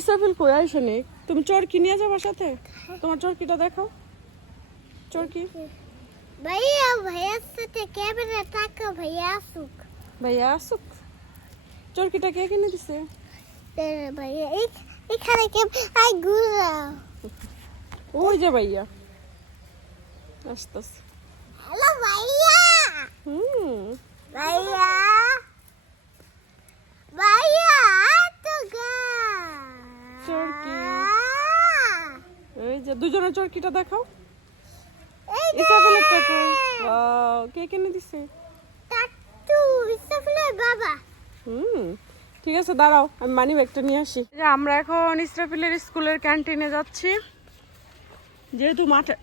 ইসরাফিল কই আইসনি? তুমি চরকি নিয়ে যাবো সাথে? তোমার চরকিটা দেখাও। চরকি ভাইয়া ভাইয়ার সাথে ক্যামেরা তাকাও, ভাইয়া আসুক। ভাইয়া আসুক। চরকিটা কে কিনে দিছে? ভাইয়া এখানে আই ঘুরা। ওই যে ভাইয়া আসতেছে। হ্যালো ভাইয়া। ভাইয়া ভাইয়া তো গা চরকি এই যে দুজনের চরকিটা দেখাও। এই ইসরাফিলেরটা কই? ওয়াও, কে কিনে দিছে? টাট্টু ইসরাফিলের বাবা। ঠিক আছে, দাঁড়াও আমি মানি ব্যাগটা নিয়ে আসি। যে আমরা এখন ইসরাফিলের স্কুলের ক্যান্টিনে যাচ্ছি, যেহেতু মাঠে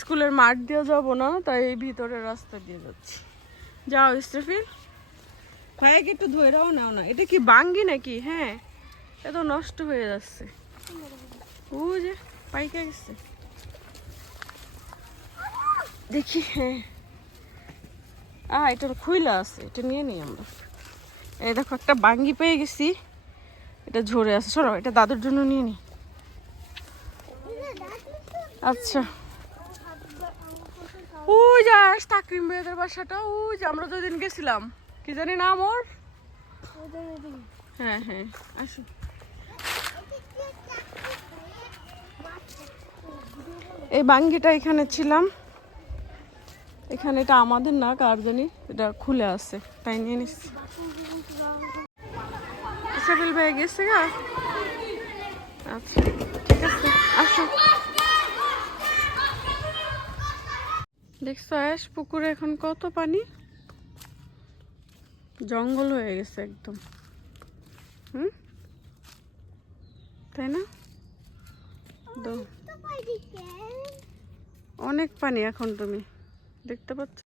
স্কুলের মাঠ দিয়ে যাবো না, তাই ভিতরের রাস্তা দিয়ে যাচ্ছি। যাও ইসরাফিল, ভাইয়াকে একটু ধৈরাও নাও না। এটা কি বাঙ্গি নাকি? হ্যাঁ, এত নষ্ট হয়ে যাচ্ছে। ও যে পাইকা গেছে দেখি। হ্যাঁ, এটা খুইলা আছে, এটা নিয়ে নিই আমরা। এই দেখো একটা বাঙ্গি পেয়ে গেছি, এটা ঝরে আছে। সরো, এটা দাদুর জন্য নিয়ে নি। আচ্ছা, ওই যে তাকরিম ভাইয়াদের বাসাটা, ওই যে আমরা যেদিন গেছিলাম, কি জানি নাম ওর। হ্যাঁ হ্যাঁ, আসো। এই বাঙ্গিটা এখানে ছিলাম, এখানে এটা আমাদের না, কার জানি, এটা খুলে আছে তাই নিয়ে নিচ্ছি। ইসরাফিল ভাই গেছে গা। আচ্ছা ঠিক আছে, আসো। দেখছো আয়েশ, পুকুরে এখন কত পানি, জঙ্গল হয়ে গেছে একদম। তাই না? অনেক পানি এখন, তুমি দেখতে পাচ্ছ।